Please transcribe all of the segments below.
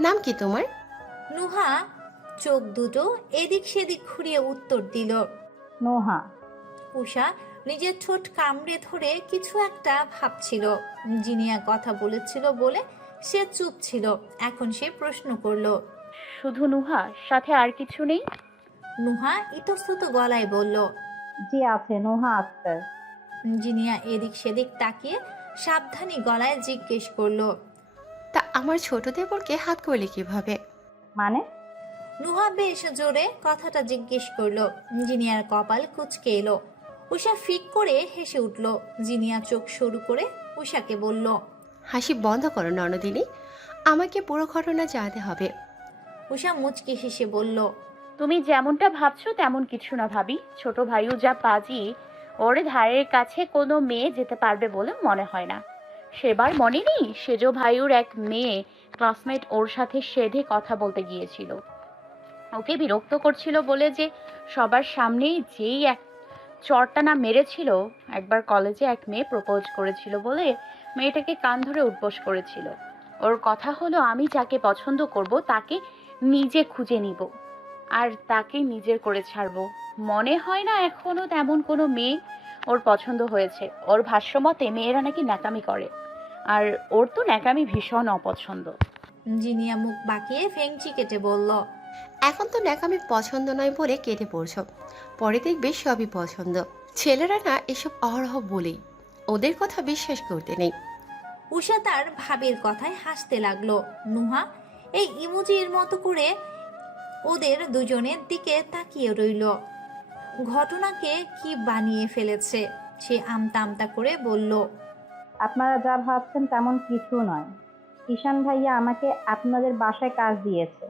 নাম কি তোমার? নুহা চোখ দুটো এদিক সেদিক ঘুরিয়ে উত্তর দিল। নোহা। উষা নিজের ঠোঁট কামড়ে ধরে কিছু একটা ভাবছিল। জিনিয়া কথা বলেছিল বলে সে চুপ ছিল। এখন সে প্রশ্ন করল শুধু নুহা সাথে আর কিছু নেই? নুহা ইতস্তত গলায় বলল জি আছে নোহা আক্তার। জিনিয়া এদিক সেদিক তাকিয়ে সাবধানী গলায় জিজ্ঞেস করল তা আমার ছোট দেবরকে হাত করলে কীভাবে? মানে? নুহা বেশ জোরে কথাটা জিজ্ঞেস করল। জিনিয়ার কপাল কুচকে এলো। উষা ফিক করে হেসে উঠল। জিনিয়া চোখ সরু করে উষাকে বলল হাসি বন্ধ করো ননদিনী আমাকে পুরো ঘটনা জানতে হবে। উষা মুচকি হেসে বলল তুমি যেমনটা ভাবছ তেমন কিছু না ভাবি। ছোট ভাইও যা পাজি ওর ধারের কাছে কোনো মেয়ে যেতে পারবে বলে মনে হয় না। সেবার মনে নেই? সেজ ভাইউর এক মেয়ে ক্লাসমেট ওর সাথে সেধে কথা বলতে গিয়েছিল। ওকে বিরক্ত করছিল বলে যে সবার সামনেই যেই এক চরটা না মেরেছিল, একবার কলেজে এক মেয়ে প্রপোজ করেছিল বলে মেয়েটাকে কান ধরে উঠবোস করেছিল। ওর কথা হলো, আমি যাকে পছন্দ করব, তাকে নিজে খুঁজে নিব আর তাকে নিজের করে ছাড়বো। মনে হয় না এখনও তেমন কোনো মেয়ে ওর পছন্দ হয়েছে। ওর ভাষ্যমতে মেয়েরা নাকি ন্যাকামি করে। আর ওর তো ন্যাকামি ভীষণ অপছন্দ। জিনিয়া মুখ বাঁকিয়ে ফেংচি কেটে বলল এখন তো ন্যাকামি পছন্দ নয় বলে কেটে পড়ছো। পরে দেখবে সবই পছন্দ। ছেলেরা না এসব অহরহ বলেই। ওদের কথা বিশ্বাস করতে নেই। উষা তার ভাবের কথায় হাসতে লাগল। নুহা এই ইমোজির মতো করে ওদের দুজনের দিকে তাকিয়ে রইল। ঘটনাকে কি বানিয়ে ফেলেছে? সে আমতা আমতা করে বলল আপনারা যা ভাবছেন তেমন কিছু নয়। ঈশান ভাইয়া আমাকে আপনাদের বাসায় কাজ দিয়েছে।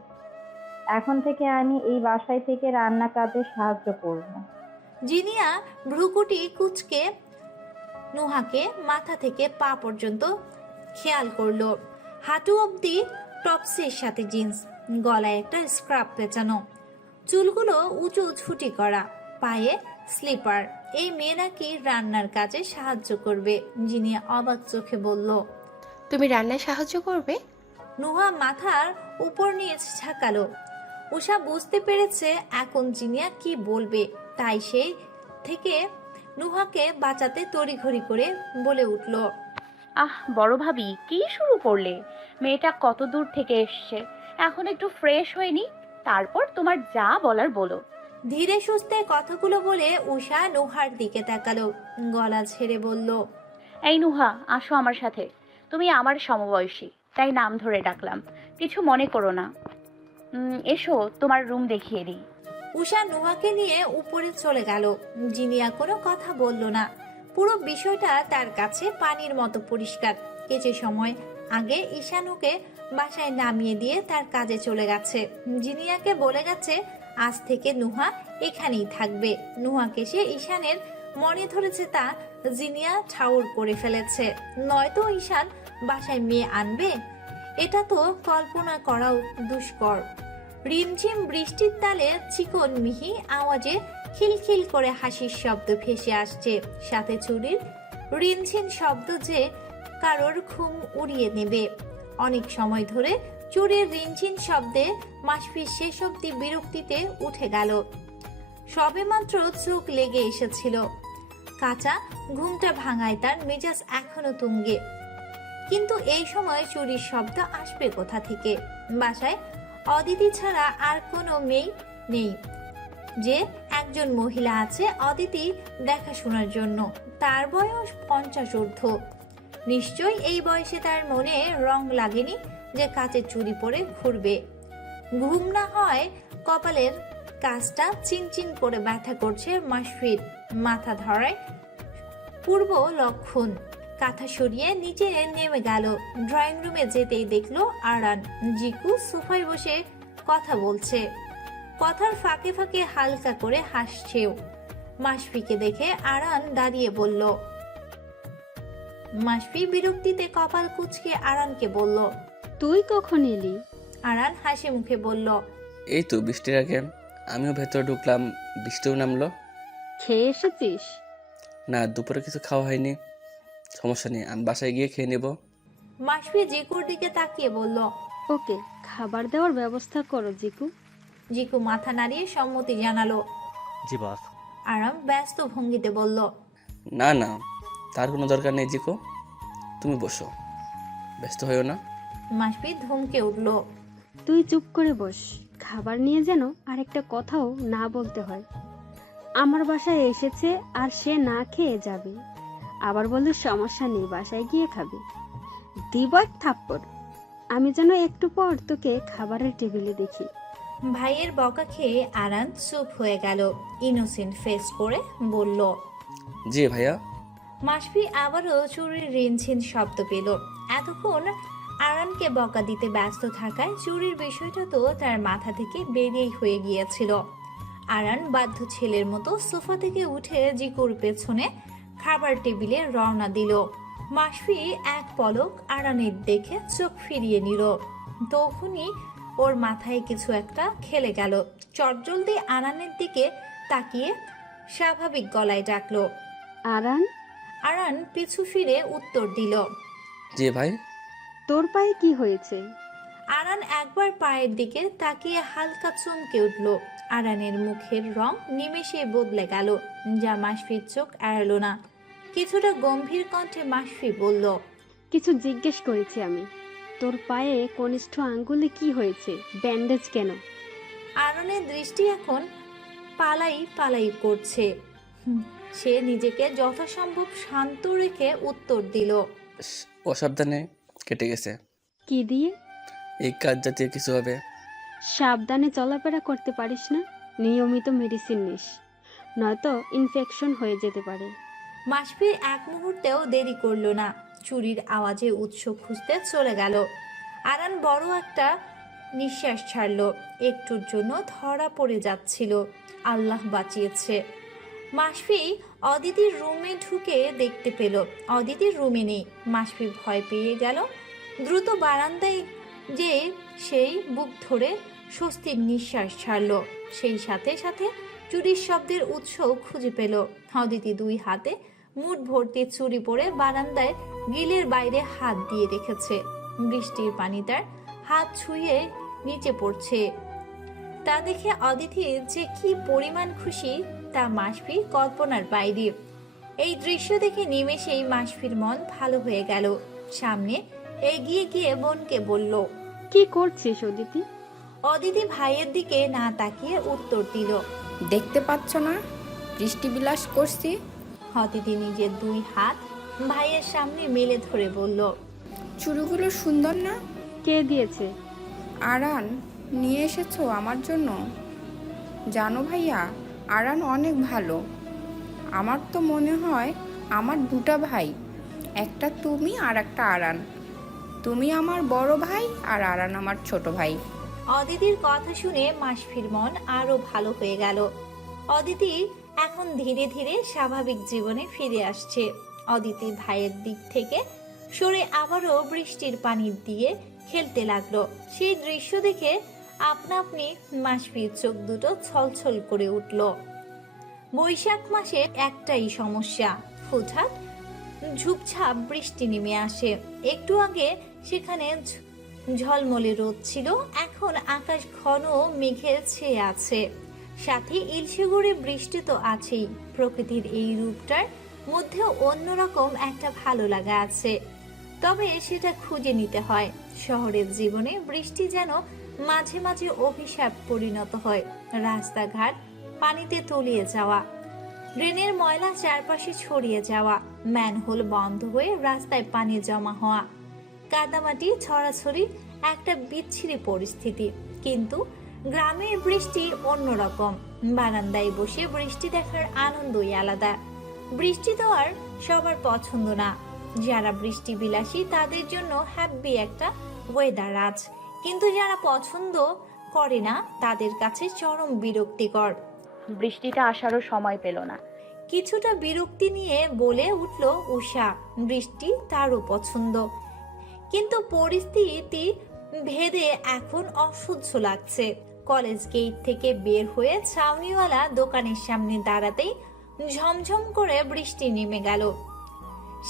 এখন থেকে আমি এই বাসায় থেকে রান্না কাজে সাহায্য করব। জিনিয়া ভ্রুকুটি কুচকে নুহাকে মাথা থেকে পা পর্যন্ত খেয়াল করল। হাঁটু অবধি টপসের সাথে জিন্স গলায় একটা স্ক্রাব পেঁচানো চুলগুলো উঁচু ছুটি করা পায়ে স্লিপার। এই মেয়ে নাকি রান্নার কাজে সাহায্য করবে যিনি অবাক চোখে বলল। তুমি রান্নায় সাহায্য করবে? নুহা মাথার উপর নিয়ে ঝাঁকালো। উষা বুঝতে পেরেছে এখন জিনিয়া কি বলবে তাই সেই থেকে নুহাকে বাঁচাতে তড়িঘড়ি করে বলে উঠল আহ বড় ভাবি কি শুরু করলে? মেয়েটা কত দূর থেকে এসছে। এখন একটু ফ্রেশ হয়নি তারপর তোমার যা বলার বলো। ধীরে সুস্থে কথাগুলো বলে উষা নুহার দিকে তাকালো। গলা ছেড়ে বলল এই নুহা আসো আমার সাথে। তুমি আমার সমবয়সী তাই নাম ধরে ডাকলাম। কিছু মনে করো না। উম, এসো তোমার রুম দেখিয়ে দিই। উষা নুহাকে নিয়ে উপরে চলে গেল। জিনিয়া কোনো কথা বলল না। পুরো বিষয়টা তার কাছে পানির মতো পরিষ্কার। কিছু সময় আগে ঈশানুকে বাসায় নামিয়ে দিয়ে তার কাজে চলে গেছে। জিনিয়াকে বলে গেছে আজ থেকে নুহা এখানেই থাকবে। নুহাকে সে ঈশানের মনে ধরেছে তা জিনিয়া ঠাউর করে ফেলেছে। নয়তো ঈশান বাসায় মেয়ে আনবে? এটা তো কল্পনা করাও দুষ্কর। রিমঝিম বৃষ্টির তালে চিকন মিহি আওয়াজে খিলখিল করে হাসির শব্দ ভেসে আসছে। সাথে চুরির রিনঝিন শব্দ যে কারোর ঘুম উড়িয়ে নেবে। অনেক সময় ধরে চুরির রিনঝিন শব্দে মাসফির শেষ অব্দি বিরক্তিতে উঠে গেল। সবেমাত্র চোখ লেগে এসেছিল। কাঁচা, ঘুমটা ভাঙায় তার মেজাজ এখনও তুঙ্গে। কিন্তু এই সময় চুরির শব্দ আসবে কোথা থেকে? বাসায় অদিতি ছাড়া আর কোনো মেয়ে নেই। যে একজন মহিলা আছে অদিতি দেখাশোনার জন্য। তার বয়স পঞ্চাশ ঊর্ধ্ব। নিশ্চয়ই এই বয়সে তার মনে রং লাগেনি। যে কাচের চুরি পরে ঘুরবে। ঘুম না হয় কপালের কাজটা চিনচিন করে ব্যথা করছে মাসফির মাথা ধরায়। পূর্ব লক্ষণ, কাঁথা সরিয়ে নিচে নেমে গেল। ড্রয়িং রুমে যেতেই দেখল আরান জিকু সোফায় বসে কথা বলছে। কথার ফাঁকে ফাঁকে হালকা করে হাসছেও। মাসফিকে দেখে আরান দাঁড়িয়ে বলল, মাসফি বিরক্তিতে কপাল কুচকে আরানকে বলল তুই কখন এলি? আরান হাসি মুখে বলল এই তো বৃষ্টির আগে। আমিও ভেতরে ঢুকলাম বৃষ্টিও নামলো। খেয়ে এসেছিস? না দুপুরে কিছু খাওয়া হয়নি। সমস্যা নেই আমি বাসায় গিয়ে খেয়ে নেব। মাসফি জিকুর দিকে তাকিয়ে বলল ওকে খাবার দেওয়ার ব্যবস্থা করো জিকু। জিকু মাথা নাড়িয়ে সম্মতি জানালো। জি বস। আরাম ব্যস্ত ভঙ্গিতে বলল না না তার কোনো দরকার নেই জিকো। তুমি বসো। ব্যস্ত হয়েও না। মাসফি ধমকে উঠল। তুই চুপ করে বস খাবার নিয়ে যেন আরেকটা কথাও না বলতে হয়। আমার বাসায় এসেছে আর সে না খেয়ে যাবে। আবার বললে সমস্যা নেই বাসায় গিয়ে খাবে। দিব এক থাপ্পড়। আমি যেন একটু পর তোকে খাবারের টেবিলে দেখি। ভাইয়ের বকা খেয়ে আরান চুপ হয়ে গেল। ইনোসেন্ট ফেস করে বলল জি ভাইয়া। মাসফি আবারও চুরির রিনছিন শব্দ পেল। এতক্ষণ আরানকে বকা দিতে ব্যস্ত থাকায় চুরির বিষয়টা তো তার মাথা থেকে বেরিয়েই হয়ে গিয়েছিল। আরান বাধ্য ছেলের মতো সোফা থেকে উঠে জিকুর পেছনে খাবার টেবিলে রওনা দিল। মাসফি এক পলক আরানের দেখে চোখ ফিরিয়ে নিল। তখনই ওর মাথায় কিছু একটা খেলে গেল। চটজলদি আরানের দিকে তাকিয়ে স্বাভাবিক গলায় ডাকলো। আরান? আরান পিছু ফিরে উত্তর দিল। জি ভাই? তোর পায়ে কি হয়েছে? আরান একবার পায়ের দিকে তাকিয়ে হালকা চমকে উঠল। আরানের মুখের রং নিমেষে বদলে গেল যা মাসফির চোখ এড়ালো না। কিছুটা গম্ভীর কণ্ঠে মাসফি বলল কিছু জিজ্ঞেস করেছি আমি। তোর পায়ে কনিষ্ঠ আঙ্গুলে কি হয়েছে? ব্যান্ডেজ কেন? আরনের দৃষ্টি এখন পালাই পালাই করছে। হুম, সে নিজেকে যথাসম্ভব শান্ত রেখে উত্তর দিল অসাবধানে কেটে গেছে। কি দিয়ে? এই কাজ জাতীয় কিছু হবে। সাবধানে চলাফেরা করতে পারিস না নিয়মিত মেডিসিন নিস। নয়তো ইনফেকশন হয়ে যেতে পারে। মাসফির এক মুহূর্তেও দেরি করল না। চুরির আওয়াজে উৎস খুঁজতে চলে গেল। আরান বড় একটা নিঃশ্বাস ছাড়লো। একটুর জন্য ধরা পড়ে যাচ্ছিল। আল্লাহ বাঁচিয়েছে। মাসফি অদিতির রুমে ঢুকে দেখতে পেল। অদিতির রুমে নেই। মাসফি ভয় পেয়ে গেল। দ্রুত বারান্দায় যে সেই বুক ধরে স্বস্তির নিঃশ্বাস ছাড়লো। সেই সাথে সাথে চুরির শব্দের উৎস খুঁজে পেল। অদিতি দুই হাতে মুঠ ভর্তি চুরি পরে বারান্দায় গিলের বাইরে হাত দিয়ে রেখেছে। বৃষ্টির পানি তার হাত ছুঁয়ে নিচে পড়ছে। তা দেখে অদিতি যে কি পরিমাণ খুশি তা মাসফির কল্পনার বাইরে। এই দৃশ্য দেখে নিমেষেই মাসফির মন ভালো হয়ে গেল। সামনে এগিয়ে গিয়ে বোনকে বলল কি করছিস অদিতি? অদিতি ভাইয়ের দিকে না তাকিয়ে উত্তর দিল দেখতে পাচ্ছ না? বৃষ্টি বিলাস করছি? অদিতি নিজের দুই হাত ভাইয়ের সামনে মেলে ধরে বলল চুড়িগুলো সুন্দর না? কে দিয়েছে? আরান নিয়ে এসেছ আমার জন্য। জানো ভাইয়া আরান অনেক ভালো। আমার তো মনে হয় আমার দুটা ভাই, একটা তুমি আর একটা আরান। তুমি আমার বড় ভাই আর আরান আমার ছোট ভাই। অদিতির কথা শুনে মাসফির মন আরও ভালো হয়ে গেল। অদিতি এখন ধীরে ধীরে স্বাভাবিক জীবনে ফিরে আসছে। অদিতি ভাইয়ের দিক থেকে সরে আবারও বৃষ্টির পানি দিয়ে খেলতে লাগল। সেই দৃশ্য দেখে আপনা আপনি মাসফির চোখ দুটো ছলছল করে উঠল। বৈশাখ মাসে একটাই সমস্যা হঠাৎ ঝুপঝাপ বৃষ্টি নেমে আসে। একটু আগে সেখানে ঝলমলে রোদ ছিল, এখন আকাশ ঘন মেঘের ছেয়ে আছে। সাথে ইলশে গড়ে বৃষ্টি তো আছেই, প্রকৃতির এই রূপটার মধ্যেও অন্যরকম একটা ভালো লাগা আছে। তবে সেটা খুঁজে নিতে হয়, শহরের জীবনে বৃষ্টি যেন মাঝে মাঝে অভিশাপ পরিণত হয়। রাস্তাঘাট পানিতে তলিয়ে যাওয়া। ড্রেনের ময়লা চারপাশে ছড়িয়ে যাওয়া। ম্যানহোল বন্ধ হয়ে রাস্তায় পানি জমা হওয়া। কাদামাটি, ছড়াছড়ি একটা বিচ্ছিরি পরিস্থিতি। কিন্তু গ্রামের বৃষ্টি অন্যরকম। বারান্দায় বসে বৃষ্টি দেখার আনন্দই আলাদা। বৃষ্টি তো আর সবার পছন্দ না। যারা বৃষ্টি বিলাসী তাদের জন্য হ্যাপি একটা ওয়েদার আজ। কিন্তু যারা পছন্দ করে না তাদের কাছে চরম বিরক্তিকর। বৃষ্টিটা আসারও সময় পেল না। কিছুটা বিরক্তি নিয়ে বলে উঠল উষা বৃষ্টি তারও পছন্দ। কিন্তু পরিস্থিতি ভেদে এখন অসহ্য লাগছে। কলেজ গেট থেকে বের হয়ে ছাউনিওয়ালা দোকানের সামনে দাঁড়াতেই ঝমঝম করে বৃষ্টি নেমে গেল।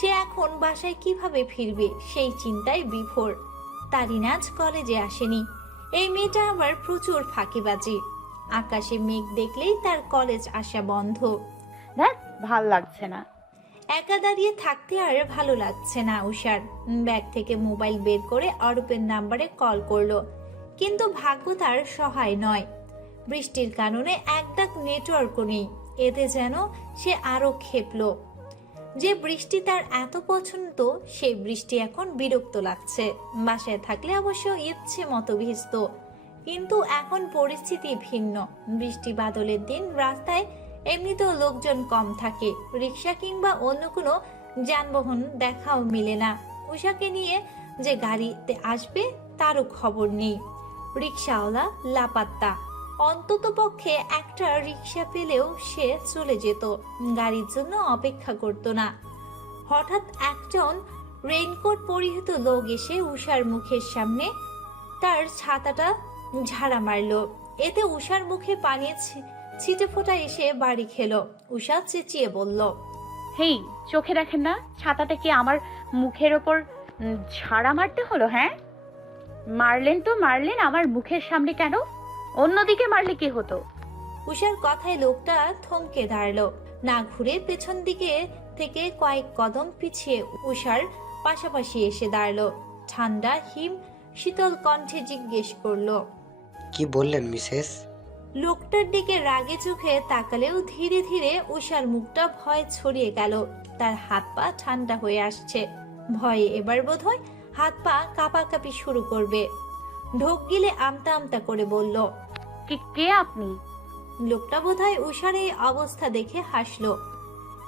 সে এখন বাসায় কীভাবে ফিরবে সেই চিন্তায় বিভোর। তারিনাজ কলেজে আসেনি। এই মেয়েটা আবার প্রচুর ফাঁকিবাজি। আকাশে মেঘ দেখলেই তার কলেজ আসা বন্ধ। দেখ ভালো লাগছে না। একা দাঁড়িয়ে থাকতে আর ভালো লাগছে না উষার। ব্যাগ থেকে মোবাইল বের করে অরূপের নাম্বারে কল করল। কিন্তু ভাগ্য তার সহায় নয়। বৃষ্টির কারণে একদাক নেটওয়ার্কও নেই। এতে যেন সে আরও খেপল যে বৃষ্টি তার এত পছন্দ, সেই বৃষ্টি এখন বিরক্ত লাগছে। বাসায় থাকলে অবশ্য ইচ্ছে মতো ভিজত। কিন্তু এখন পরিস্থিতি ভিন্ন। বৃষ্টি বাদলের দিন রাস্তায় এমনিতেও লোকজন কম থাকে। রিক্সা কিংবা অন্য কোনো যানবাহন দেখাও মিলে না। উষাকে নিয়ে যে গাড়িতে আসবে, তারও খবর নেই। রিক্সাওয়ালা লাপাত্তা। অন্তত পক্ষে একটা রিক্সা পেলেও সে চলে যেত। গাড়ির জন্য অপেক্ষা করত না। হঠাৎ একজন রেইনকোট পরিহিত লোক এসে উষার মুখের সামনে তার ছাতাটা ঝাড়া মারলো। এতে উষার মুখে পানি ছিটে ফোটা এসে বাড়ি খেলো। উষা চেঁচিয়ে বলল, হেই, চোখে দেখেন না, ছাতাটা কি আমার মুখের ওপর ঝাড়া মারতে হলো হ্যাঁ? মারলেন তো মারলেন, আমার মুখের সামনে কেন? অন্যদিকে মারলে কি হতো? উষার কথায় লোকটা থমকে দাঁড়াল। না ঘুরে পেছন দিকে থেকে কয়েক কদম পিছিয়ে উষার পাশাপাশি এসে দাঁড়াল। ঠান্ডা হিম শীতল কণ্ঠে জিজ্ঞেস করল কি বললেন মিসেস? লোকটার দিকে রাগে চোখে তাকালেও ধীরে ধীরে উষার মুখটা ভয় ছড়িয়ে গেল। তার হাত পা ঠান্ডা হয়ে আসছে। ভয়ে এবার বোধহয় হাত পা কাঁপাকাঁপি শুরু করবে। ঢোক গিলে আমতা আমতা করে বলল কি কে আপনি? লোকটা বোধহয় উষার এই অবস্থা দেখে হাসলো।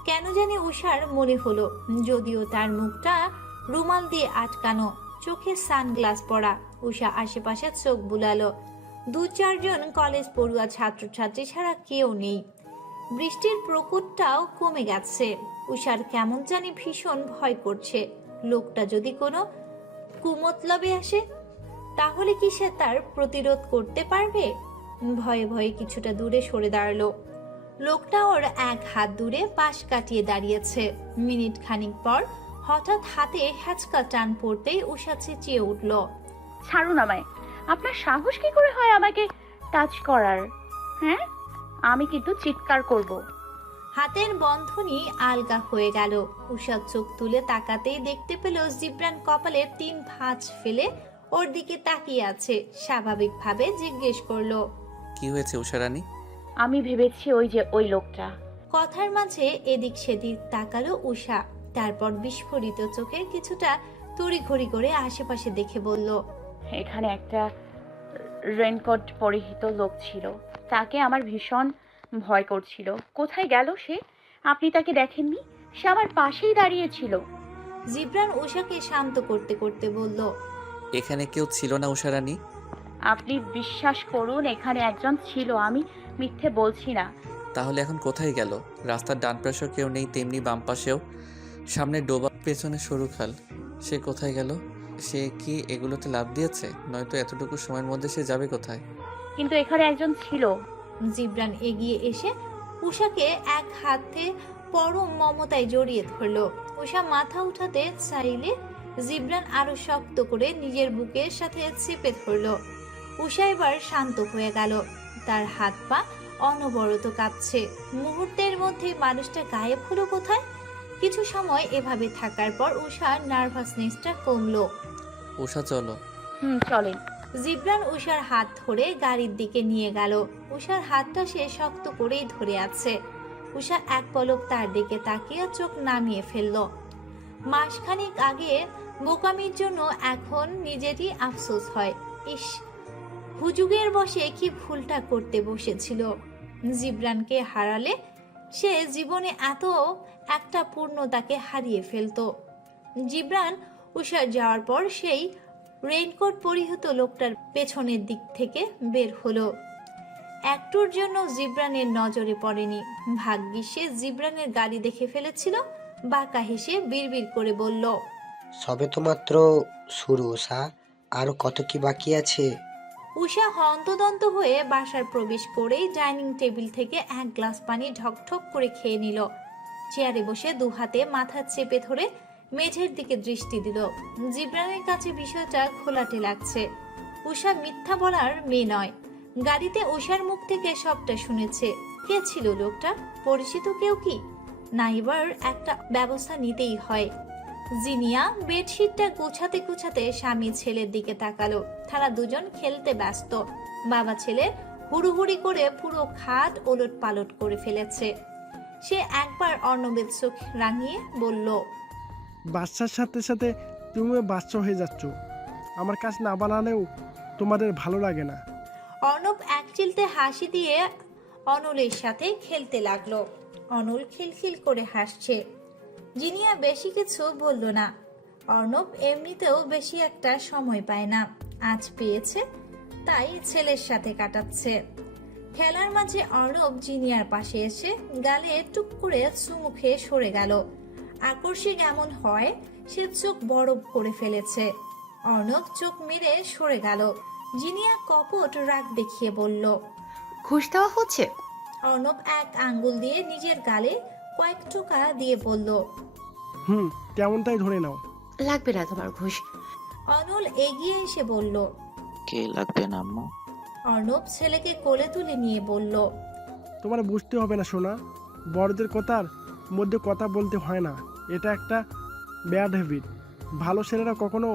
কেন জানি উষার মনে হলো যদিও তার মুখটা রুমাল দিয়ে আটকানো চোখে সানগ্লাস পরা উষা আশেপাশে চোখ বুলালো। দু চারজন কলেজ পড়ুয়া ছাত্রছাত্রী ছাড়া কেউ নেই। বৃষ্টির প্রকোপটাও কমে গেছে। উষার কেমন জানি ভীষণ ভয় করছে। লোকটা যদি কোনো কুমতলবে আসে তাহলে কি সে তার প্রতিরোধ করতে পারবে? ভয়ে ভয়ে কিছুটা দূরে সরে দাঁড়াল। লোকটা ওর এক হাত দূরে পাশ কাটিয়ে দাঁড়িয়েছে। মিনিট খানিক পর হঠাৎ হাতে হ্যাচকা টান পড়তেই উষা চেঁচিয়ে উঠল। ছাড়ুন আমায়। আপনার সাহস কি করে হয় আমাকে টাচ করার? হ্যাঁ? আমি কিন্তু চিৎকার করব। হাতের বন্ধনী আলগা হয়ে গেল। উষা চোখ তুলে তাকাতেই দেখতে পেল জিব্রান কপালে তিন ভাঁজ ফেলে ওর দিকে তাকিয়ে আছে স্বাভাবিকভাবে জিজ্ঞেস করল। কি হয়েছে উষারানী আমি ভেবেছি ওই যে ওই লোকটা। কথার মাঝে এদিক সেদিক তাকালো উষা তারপর বিস্ফোরিত চোখে কিছুটা তড়িঘড়ি করে আশেপাশে দেখে বলল এখানে একটা রেনকোট পরিহিত লোক ছিল। তাকে আমার ভীষণ ভয় করছিল। কোথায় গেল সে? আপনি তাকে দেখেননি? সে আমার পাশেই দাঁড়িয়ে ছিল। জিব্রান উষাকে শান্ত করতে করতে বলল এখানে কেউ ছিল না উষারানী আপনি বিশ্বাস করুন এখানে একজন ছিল আমি মিথ্যে বলছি না। তাহলে এখন কোথায় গেল? রাস্তার ডান পাশেও কেউ নেই তেমনি বাম পাশেও। সামনে ডোবা পেছনে সরু খাল। সে কোথায় গেল? সে কি এগুলোতে লাভ দিয়েছে? নয়তো এতটুকু সময়ের মধ্যে সে যাবে কোথায়? কিন্তু এখানে একজন ছিল। জিব্রান এগিয়ে এসে উষাকে এক হাতে পরম মমতায় জড়িয়ে ধরলো। উষা মাথা উঠাতে চাইলে জিব্রান আরও শক্ত করে নিজের বুকের সাথে চেপে ধরলো। উষা এবার শান্ত হয়ে গেল। তার হাত পা অনবরত কাঁপছে। মুহূর্তের মধ্যে মানুষটা গায়েব হলো কোথায়? কিছু সময় এভাবে থাকার পর উষার নার্ভাসনেসটা কমলো। উষা চলো। হুম চলেন। জিব্রান উষার হাত ধরে গাড়ির দিকে নিয়ে গেল। উষার হাতটা সে শক্ত করেই ধরে আছে। উষা এক পলক তার দিকে তাকিয়ে চোখ নামিয়ে ফেলল। মাসখানিক আগে বোকামির জন্য এখন নিজেরই আফসোস হয়। ইস, হুজুগের বসে কি ভুলটা করতে বসেছিল? জিব্রানকে হারালে সে জীবনে এত একটা পূর্ণতাকে হারিয়ে ফেলতো। জিব্রান উষার যাওয়ার পর সেই রেইনকোট পরিহিত লোকটার পেছনের দিক থেকে বের হলো। একটুর জন্য জিব্রানের নজরে পড়েনি। ভাগ্যিস সে জিব্রানের গাড়ি দেখে ফেলেছিল, বাঁকা হেসে বিড়বিড় করে বলল সবে তো মাত্র শুরু সা আরও কত কি বাকি আছে? উষা হন্তদন্ত হয়ে বাসার প্রবেশ করেই ডাইনিং টেবিল থেকে এক গ্লাস পানি ঢকঢক করে খেয়ে নিল। চেয়ারে বসে দু হাতে মাথা চেপে ধরে মেঝের দিকে দৃষ্টি দিল। জিব্রানের কাছে বিষয়টা খোলাটে লাগছে। উষা মিথ্যা বলার মেয়ে নয়। গাড়িতে উষার মুখ থেকে সবটা শুনেছে। কে ছিল লোকটা? পরিচিত কেউ কি? না এবার একটা ব্যবস্থা নিতেই হয়। জিনিয়া বেডশিটটা গুছাতে গুছাতে স্বামী ছেলের দিকে তাকালো। তারা দুজন খেলতে ব্যস্ত। বাবা ছেলে হুড়ুহুড়ি করে পুরো খাট ওলট পালট করে ফেলেছে। সে একবার অর্ণবের চোখ রাঙিয়ে বলল বাচ্চার সাথে সাথে তুমিও বাচ্চা হয়ে যাচ্ছ। আমার কাজ না বানালেও তোমাদের ভালো লাগে না। অর্ণব এক চিলতে হাসি দিয়ে অনলের সাথে খেলতে লাগল। অনল খিলখিল করে হাসছে। জিনিয়া বেশি কিছু বলল না। অর্ণব এমনিতেও বেশি একটা সময় পায় না। আজ পেয়েছে তাই ছেলের সাথে কাটাচ্ছে। খেলার মাঝে অর্ণব জিনিয়ার পাশে এসে গালে টুক করে চুমু খেয়ে সরে গেল। আকর্ষিক এমন হয় সে চোখ বরফ করে ফেলেছে। অর্ণব চোখ মেরে সরে গেল। জিনিয়া কপট রাগ দেখিয়ে বলল ঘুষ দেওয়া হচ্ছে? অর্ণব এক আঙ্গুল দিয়ে নিজের গালে কয়েক টোকা দিয়ে বলল হুম তেমনটাই ধরে নাও। লাগবে না তোমার ঘুষ। অনল এগিয়ে এসে বলল কে লাগবে না আম্মু? অর্ণব ছেলেকে কোলে তুলে নিয়ে বলল তোমার বুঝতে হবে না শোনা বড়দের কথার মধ্যে কথা বলতে হয় না। এটা একটা ব্যাড হ্যাবিট ভালো ছেলেরা কখনো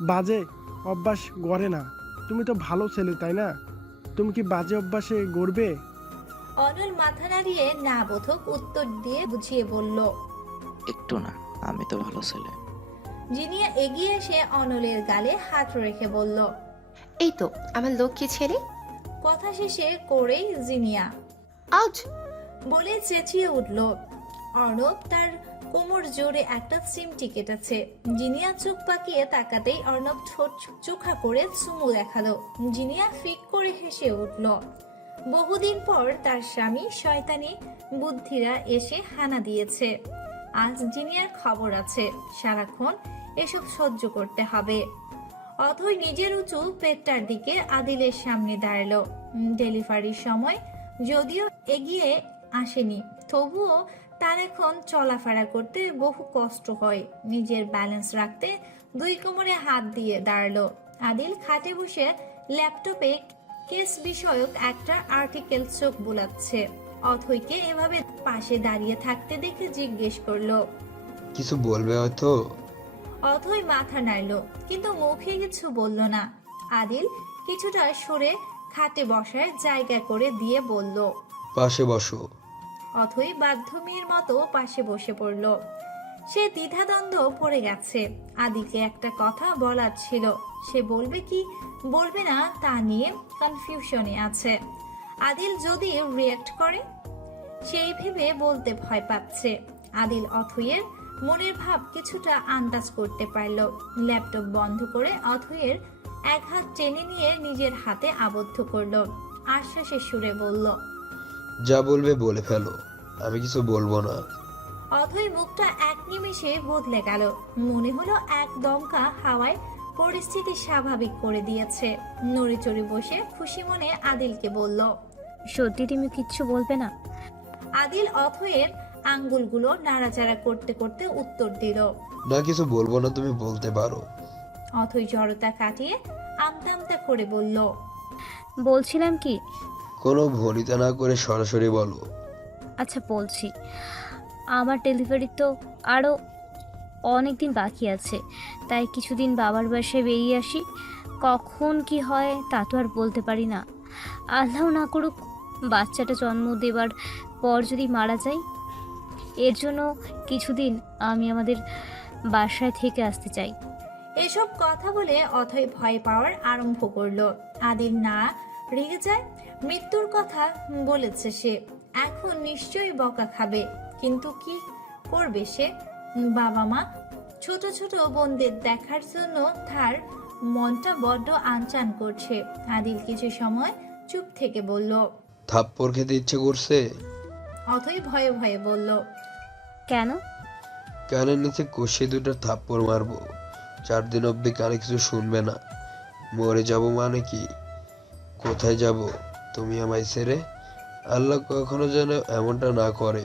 বাজে অভ্যাস গড়ে না। তুমি তো ভালো ছেলে তাই না? তুমি কি বাজে অভ্যাসে গড়বে? অনল মাথা নাড়িয়ে না বোধক উত্তর দিয়ে বুঝিয়ে বলল একটু না আমি তো ভালো ছেলে। জিনিয়া এগিয়ে এসে অনলের গালে হাত রেখে বলল এই তো আমার লক্ষ্মী ছেলে। কথা শেষে করেই জিনিয়া আউট বলে চেঁচিয়ে উঠল। অর্ণব তার কোমর জোরে একটা চিমটি কেটেছে। জিনিয়া চোখ পাকিয়ে তাকাতেই অর্ণব ঠোঁট চোখা করে চুমু দেখাল। জিনিয়া ফিক করে হেসে উঠল বহুদিন পর তার স্বামী শয়তানি বুদ্ধিরা এসে হানা দিয়েছে। আজ জিনিয়ার খবর আছে, সারাক্ষণ এসব সহ্য করতে হবে। অথই নিজের উঁচু পেটটার দিকে আদিলের সামনে দাঁড়াল। ডেলিভারির সময় যদিও এগিয়ে আসেনি, তবুও তার এখন চলাফেরা করতে বহু কষ্ট হয়। নিজের ব্যালেন্স রাখতে দুই কোমরে হাত দিয়ে দাঁড়াল। আদিল খাটে বসে ল্যাপটপে কেস বিষয়ক একটা আর্টিকেল চোখ বোলাচ্ছে। অথৈকে এভাবে পাশে দাঁড়িয়ে থাকতে দেখে জিজ্ঞেস করল কিছু বলবে হয়তো? অথই মাথা নাড়ল কিন্তু মুখে কিছু বলল না। আদিল কিছুটা সরে খাটে বসায় জায়গা করে দিয়ে বলল পাশে বসো। অথই বাধ্য মেয়ের মতো পাশে বসে পড়ল। সে দ্বিধাদ্বন্দ্ব পড়ে গেছে। আদিকে একটা কথা বলার ছিল। সে বলবে কি? বলবে না, তা নিয়ে কনফিউশনে আছে। আদিল যদি রিয়াক্ট করে? সেই ভেবে বলতে ভয় পাচ্ছে। আদিল অথইয়ের মনের ভাব কিছুটা আন্দাজ করতে পারল। ল্যাপটপ বন্ধ করে অথইয়ের এক হাত টেনে নিয়ে নিজের হাতে আবদ্ধ করল। আশ্বাসের সুরে বলল, যা বলবে বলে ফেলো। আমি কিছু বলব না। অথই মুখটা এক নিমেষে বদলে গেল। মনে হলো এক দমকা হাওয়ায় পরিস্থিতি স্বাভাবিক করে দিয়েছে। নড়ে চড়ে বসে খুশি মনে আদিলকে বলল সত্যি তুমি কিচ্ছু বলবে না। আদিল অথয়ের আঙ্গুলগুলো নাড়াচাড়া করতে করতে উত্তর দিল না কিছু বলব না তুমি বলতে পারো। অথই জড়তা কাটিয়ে আমতা আমতা করে বলল বলছিলাম কি? কোনো ভনিতা না করে সরাসরি বলো। আচ্ছা বলছি। আমার ডেলিভারি তো আরও অনেক দিন বাকি আছে। তাই কিছুদিন বাবার বাসায় বেরিয়ে আসি। কখন কি হয় তা তো আর বলতে পারি না। আল্লাহ না করুক, বাচ্চাটা জন্ম দেবার পর যদি মারা যায়, এর জন্য কিছুদিন আমি আমাদের বাসায় থেকে আসতে চাই। এসব কথা বলে অথই ভয় পাওয়ার আরম্ভ করল। আদিল না রেগে যায়, মৃত্যুর কথা বলেছে সে। এখন নিশ্চয়ই বকা খাবে। কিন্তু কি করবে সে? বাবা মা ছোট ছোট বোনদের দেখার জন্য তার মনটা বড্ড আনচান করছে। আদিল কিছু সময় চুপ থেকে বলল থাপ্পড় খেতে ইচ্ছে করছে? অথই ভয়ে ভয়ে বলল কেন? কানের নিচে কষে দুটো থাপ্পড় মারবো। চার দিন অবধি কানে কিছু শুনবে না। মরে যাব মানে কি? কোথায় যাব? তুমি আমায় ছেড়ে? আল্লাহ কখনো যেন এমনটা না করে।